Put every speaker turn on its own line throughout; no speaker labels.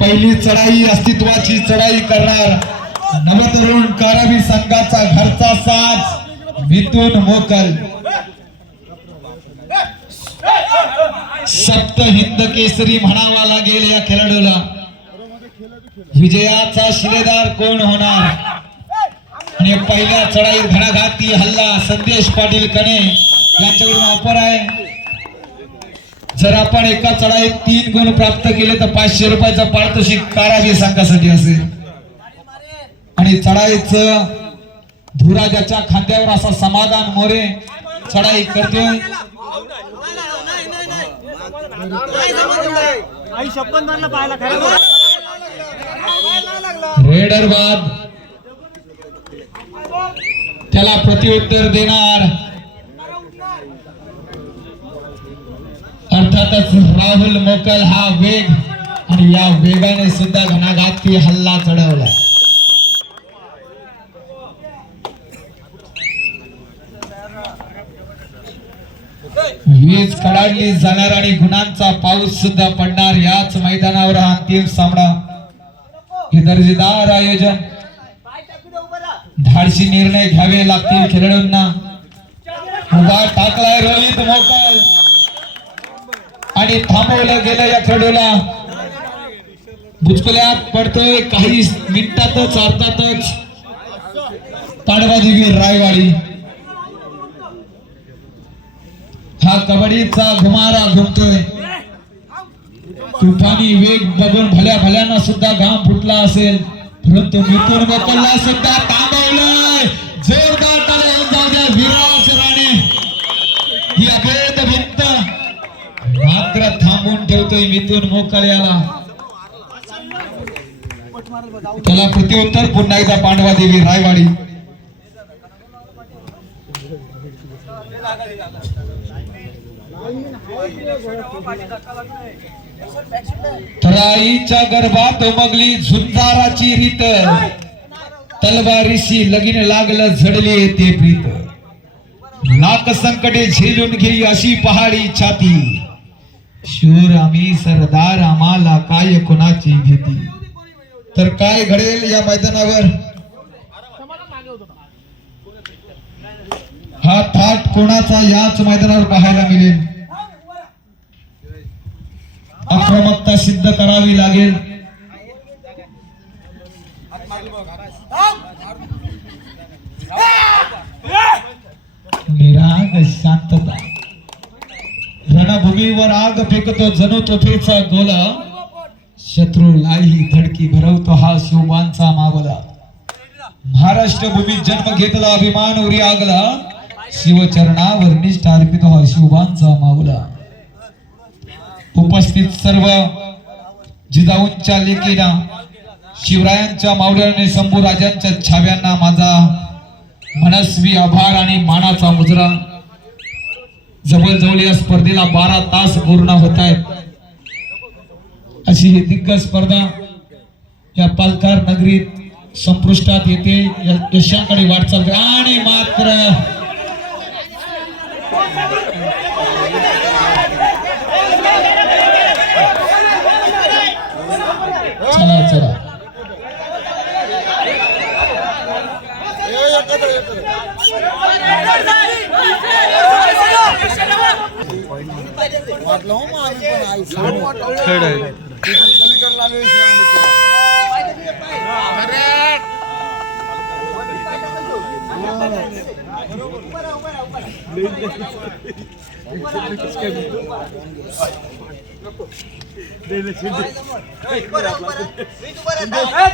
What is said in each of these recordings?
पहिली चढाई अस्तित्वाची चढाई करणार नवतरुण कारावी संघाचा घरचा साज मिथून मोकल. सप्त हिंद केसरी म्हणावा लागेल या खेळाडूला. विजयाचा शिलेदार कोण होणार? आणि पहिल्या चढाईत घणाघाती हल्ला संदेश पाटील कणे. यांच्याकडून ऑफर आहे. जर आपण एका चढाईत तीन गुण प्राप्त केले तर पाचशे रुपयाचा पारितोषिक कारागीर संघासाठी असेल. आणि चढाईचं धुराजाच्या खांद्यावर असा समाधान मोरे चढाई करतोय.
आई शपथ मारलं पाहायला खरं
रेडर बाद त्याला प्रत्युत्तर देणार अर्थातच राहुल मोकल हा वेग. आणि या वेगाने सुद्धा घणाघाती हल्ला चढवला वीज कडाडली जाणार आणि गुणांचा पाऊस सुद्धा पडणार याच मैदानावर हा अंतिम सामना. हे दर्जेदार आयोजन. धाडशी निर्णय घ्यावे लागतील खेळाडूंना. उभा टाकलाय रोहित मोकल. आणि थांबवलं गेलं या खेळूला बुचकुल्यात पडतोय काही मिनिटातच अर्थातच. ताडबाजी रायवाडी. हा कबड्डीचा घुमारा घुमतोय. तुफानी वेग बघून भल्या भल्याना सुद्धा घाम फुटला असेल. परंतु मिथून मोकलला सुद्धा थांबवलंय. जोरदार मात्र थांबून ठेवतोय मिथून मोकल आला त्याला प्रत्युत्तर पुन्हा एकदा पांडवा देवी रायवाडी. तराईच्या गर्भात उमगली झुंजाराची रीत. तलवारीशी लगीन लागलं झडले ते प्रीत. नाक संकटे झेलून घेई अशी पहाडी छाती. शूर आम्ही सरदार आम्हाला काय कोणाची भीती? तर काय घडेल या मैदानावर? हा थाट कोणाचा याच मैदानावर पाहायला मिळेल? आक्रमकता सिद्ध करावी लागेल. निराग शांतता. रणभूमीवर आग फेकतो जणू तोफेचा गोला लाई धडकी भरवतो हा शिवबांचा मावला महाराष्ट्र भूमीत जन्म घेतला अभिमान उरी आगला शिवचरणावर निष्ठा अर्पित हा शिवबांचा मावला उपस्थित सर्व जिजाऊंच्या लेकीना शिवरायांच्या मावळ्याने शंभू राजांच्या छाव्यांना माझा मनस्वी आभार आणि मानाचा मुजरा जवळजवळ या स्पर्धेला बारा तास पूर्ण होत आहेत. अशी ही दिग्गज स्पर्धा या पालकार नगरीत संपुष्टात येते. य- यशाकडे वाटचाल आणि मात्र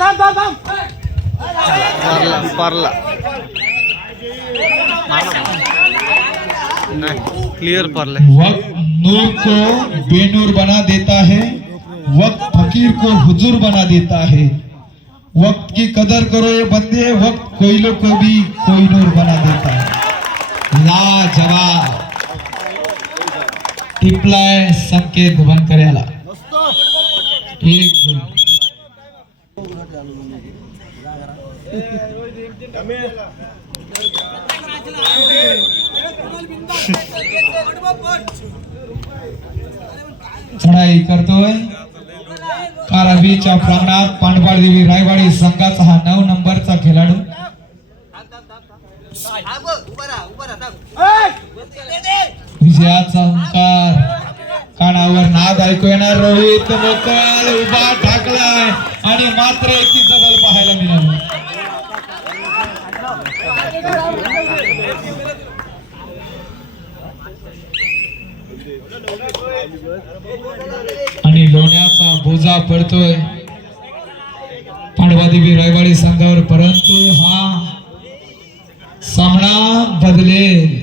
थांब थांब थांब
पारला पारला नहीं क्लियर पारले
वक्त नूर को बेनूर बना देता है वक्त फकीर को हुजूर बना देता है। वक्त की कदर करो ये बंदे वक्त कोयलों को भी कोई नूर बना देता है। लाजवाब। टिपलाय संकेत बनकर याला एक गुण. चढाई करतोय. कारावीच्या प्रांगणात पांडवाळदेवी रायवाडी संघाचा हा नऊ नंबरचा खेळाडू. विजयाचा ओंकार कानावर नाद ऐकू येणार रोहित मोकल उभा ठाकलाय आणि मात्र एकी जबल पाहायला मिळाली आणि लोण्याचा बोजा पडतोय. पांडवादेवी रविवारी संघावर परंतु हा सामना बदलेल.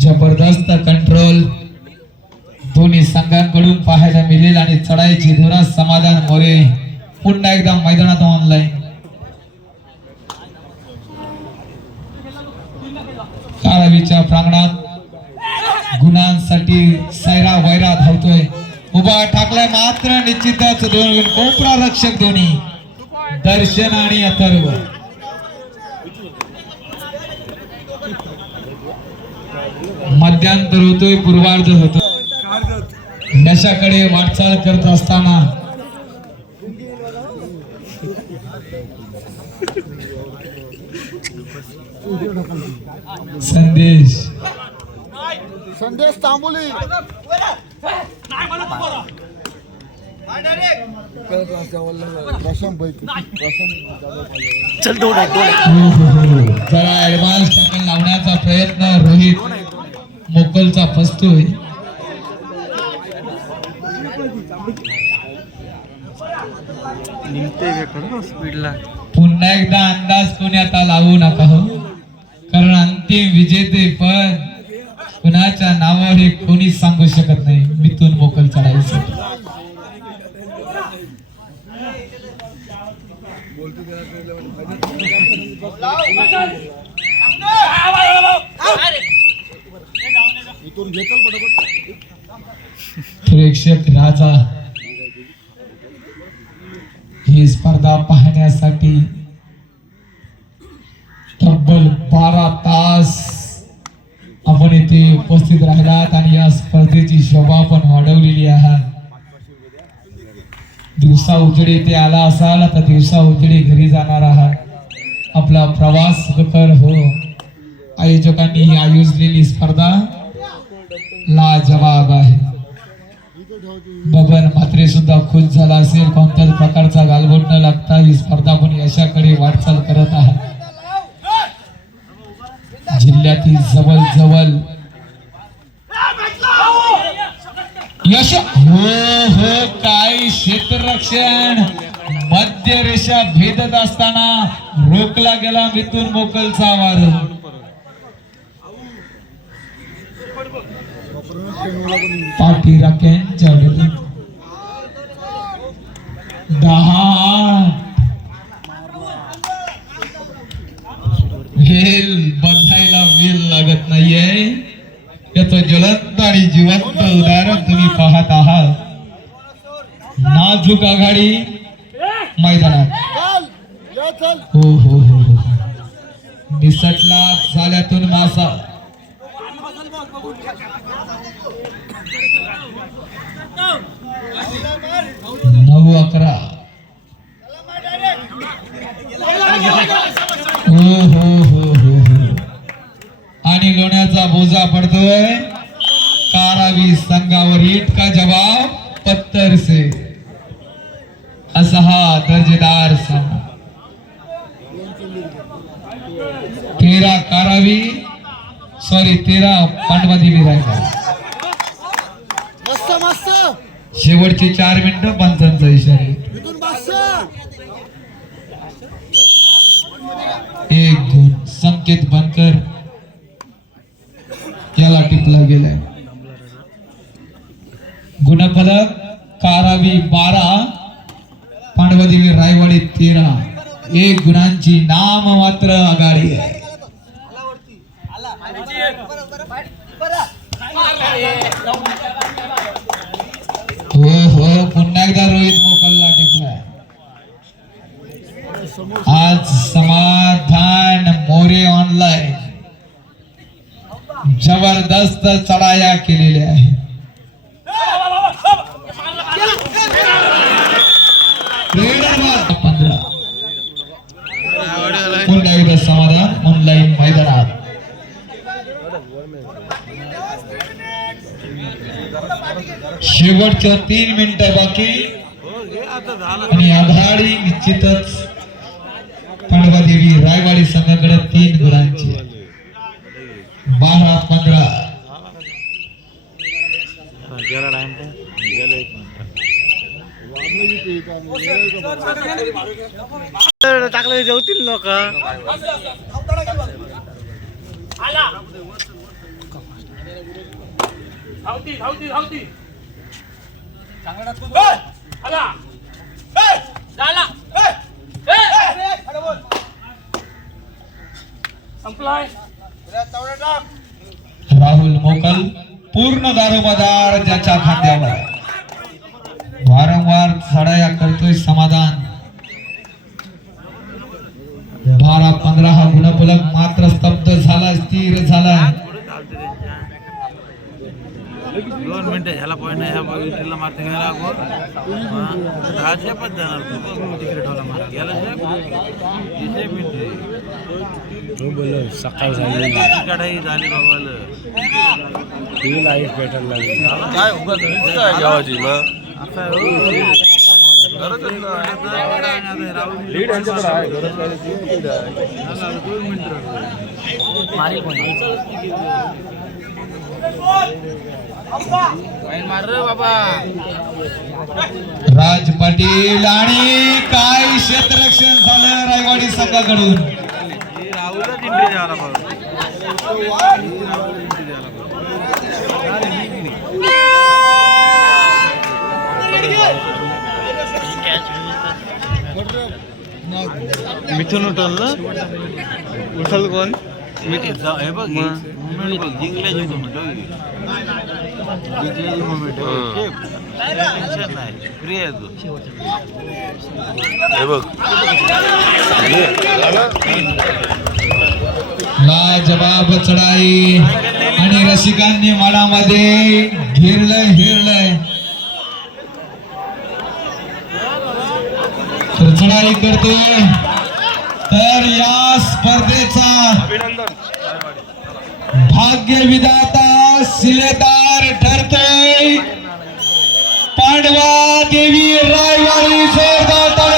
जबरदस्त कंट्रोल दोन्ही संघांकडून पाहायला मिळेल आणि चढाईची धुरा समाधान मोरे. पुन्हा एकदा मैदानात ऑनलाईन काळावीच्या प्रांगणात गुणांसाठी सैरा वैरा धावतोय. उभा टाकलाय मात्र निश्चितच दोन कोपरा रक्षक दोन्ही. दर्शन आणि अथर्व. मध्यांतर होतोय पूर्वार्ध होतो यशाकडे वाटचाल करत असताना संदेश
संदेश तांबोली
चल.
हो, हो, हो. ऍडव्हान्स टॅकल लावण्याचा प्रयत्न रोहित मोकलचा फसतोय. पुन्हा एकदा अंदाज कोणी आता लावू नका हो. कारण अंतिम विजेते पण कुणाच्या नावावर हे कोणीच सांगू शकत नाही. मिथून मोकल
घेतल पटापट
प्रेक्षक राजा ही स्पर्धा पाहण्यासाठी तब्बल बारा तास आपण इथे उपस्थित राहिलात आणि या स्पर्धेची शोभा पण वाढवलेली आहे. दिवसा उजडी इथे आला असाल तर दिवसा उजडी घरी जाणार आहात. आपला प्रवास सुखकर हो. आयोजकांनी ही आयोजलेली स्पर्धा लाजवाब आहे. बबन मात्रे सुद्धा खुश झाला असेल. कोणत्याच प्रकारचा गालबोट न लागता ही स्पर्धा पण यशाकडे वाटचाल करत आहे. जिल्ह्यातील जवळ जवळ यश हो हो काय क्षेत्ररक्षण. मध्य रेषा भेदत असताना रोखला गेला मिथून मोकलचा वार. पाठी राख्यांच्या विरुद्ध दहा वेल बंधायला वेल लागत नाहीये. याचं ज्वलंत आणि जिवंत उदाहरण तुम्ही पाहत आहात. नाजूक आघाडी मैदानात. हो हो हो हो. निसटला झाल्यातून मासा. नऊ अकरा. हो, हो हो हो हो आणि लोण्याचा बोजा पडतोय. कारावी संघावर इतका जवाब पत्तर से. असा हा दर्जेदार संघ. तेरा कारावी. सॉरी तेरा पांडवा देवी
मस्त
शेवटची चार मिनिटं पंचांचा इशारे. एक गुण संकेत बनकर. याला टिपला गेलाय. गुणफलक कारावी बारा पांडवदेवी रायवाडी तेरा. एक गुणांची नाम मात्र आघाडी आहे. एकदा रोहित मोकलला टिपला आज समाधान मोरे ऑनलाईन जबरदस्त चढाया केलेल्या आहे पंधरा. पुन्हा एकदा समाधान? ऑनलाईन मैदानात. शेवटच्या तीन मिनिट बाकी. आणि आघाडी निश्चितच पांडवा देवी रायवाडी संघाकडे तीन गुणांची. बारा पंधरा.
गेला टाकलं जेवतील लोक
धावती धावती धावती
राहुल मोकल पूर्ण दारोमदार ज्याच्या खांद्यावर. आहे. वारंवार चढाया करतोय समाधान. बारा पंधरा हा गुणफलक मात्र स्तब्ध झाला स्थिर झालाय.
दोन मिनिटं ह्याला पॉईंट ह्या बघितलेला मारता घ्यायला आपण दहा शेपच जाणार. तू बघ तिकडे ठेवला मारा. गेला शेप मिनिट
सकाळ झाली.
कढाई झाली बाबाला.
ती लाईफ भेटायला लागली.
काय मग
असं आहे हो.
लीड यांच्याकडे आहे गरज
दोन मिनिटं रे बाबा
राज पाटील आणि काय क्षेत्ररक्षण झालं रायवाडी संघाकडून?
मिथून उठल ना उठल कोण हे बघ मुवमेंट बघ जिंकल्याची टेन्शन नाही फ्री आहे तू
हे बघ
लाजवाब चढाई आणि रसिकांनी मनामध्ये घेरलंय हिरलंय. तर चढाई करतोय. तर या स्पर्धेचा भाग्य विधाता शिलेदार ठरते. पांडवा देवी रायवाडी रायवाडीचे